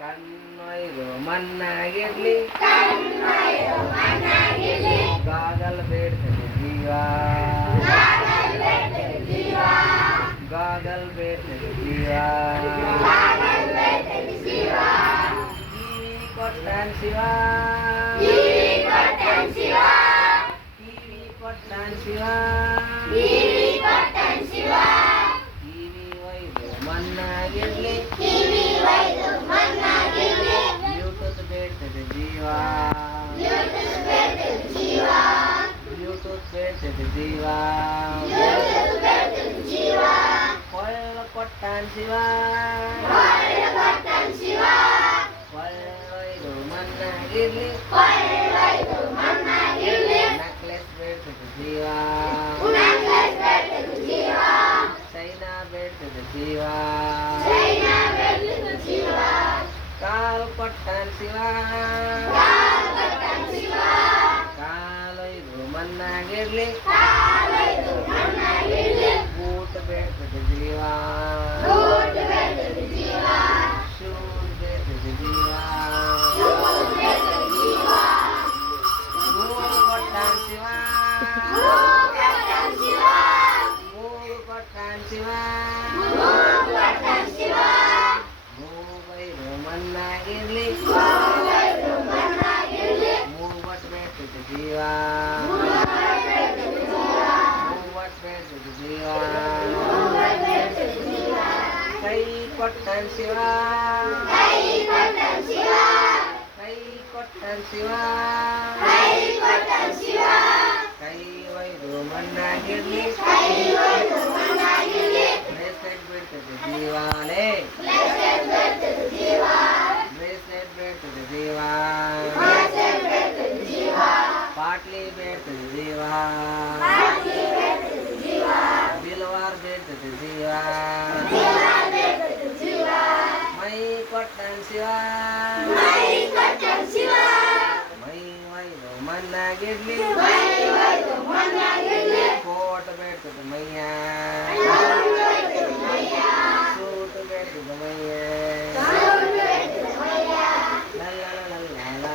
ಕಣ್ಣೊಯ್ದು ಮಣ್ಣಾಗಿರ್ಲಿ gargle ಬೇಡ್ತದೆ ಜೀವ gargle ಬೇಡ್ತದೆ ಜೀವ ಕಿವಿ ಕೊಟ್ಟಾನ್ ಶಿವ ಕಿವಿ ಕೊಟ್ಟಾನ್ ಶಿವ ಕಿವಿ ಒಯ್ದು ಮಣ್ಣಾಗಿರ್ಲಿ ಬ್ಲೂಟೂತ್ ಬೇಡ್ತದೆ ಜೀವ ಬ್ಲೂಟೂತ್ ಬೇಡ್ತದೆ ಜೀವ ಕೊಳ್ಳ ಕೊಟ್ಟಾನ್ ಶಿವ ಕೊಳ್ಳೊಯ್ದು ಮಣ್ಣಾಗಿರ್ಲಿ ನೆಕ್ಲೆಸ್ ಬೇಡ್ತದೆ ಜೀವ ಚೈನಾ ಬೇಡ್ತದೆ ಜೀವ ಕಾಲ್ ಕೊಟ್ಟಾನ್ ಶಿವ ಕಾಲೊಯ್ದು ಮಣ್ಣಾಗಿರ್ಲಿ ಬೂಟ್ ಬೇಡ್ತದೆ ಜೀವ ಶೂಸ್ ಬೇಡ್ತದೆ ಜೀವ ಮೂಗು ಕೊಟ್ಟಾನ್ ಶಿವ ಮೂಗು ಕೊಟ್ಟಾನ್ ಶಿವ ಮೂಗೈದು ಮಣ್ಣಾಗಿರ್ಲಿ ಮೂವತ್ತು ಬೇಡ್ತದೆ ಜೀವ ಮೂವತ್ತು ಬೇಡ್ತದೆ ಜೀವ ಕೈ ಕೊಟ್ಟಾನ್ ಶಿವ ಕೈ ಕೊಟ್ಟಾನ್ ಶಿವ ಕೈ ಒಯ್ದು ಮಣ್ಣಾಗಿರ್ಲಿ ಬ್ರೇಸ್ಲೆಟ್ ಬೇಡ್ತದೆ ಜೀವಾಲೇ ಬ್ರೇಸ್ಲೆಟ್ ಬೇಡ್ತದೆ ಜೀವ ಪಾಟ್ಲಿ ಬೇಡ್ತದೆ ಜೀವ ಬಿಲ್ವಾರ್ ಬೇಡ್ತದೆ ಜೀವ ಮೈ ಕೊಟ್ಟಾನ್ ಶಿವ ಮೈ ಒಯ್ದು ಮಣ್ಣಾಗಿರ್ಲಿ ಕೋಟ್ ಬೇಡ್ತದೆ ಮೈಯ ಸೂಟ್ ಬೇಡ್ತದೆ ಮೈಯ ಲಲ್ಲ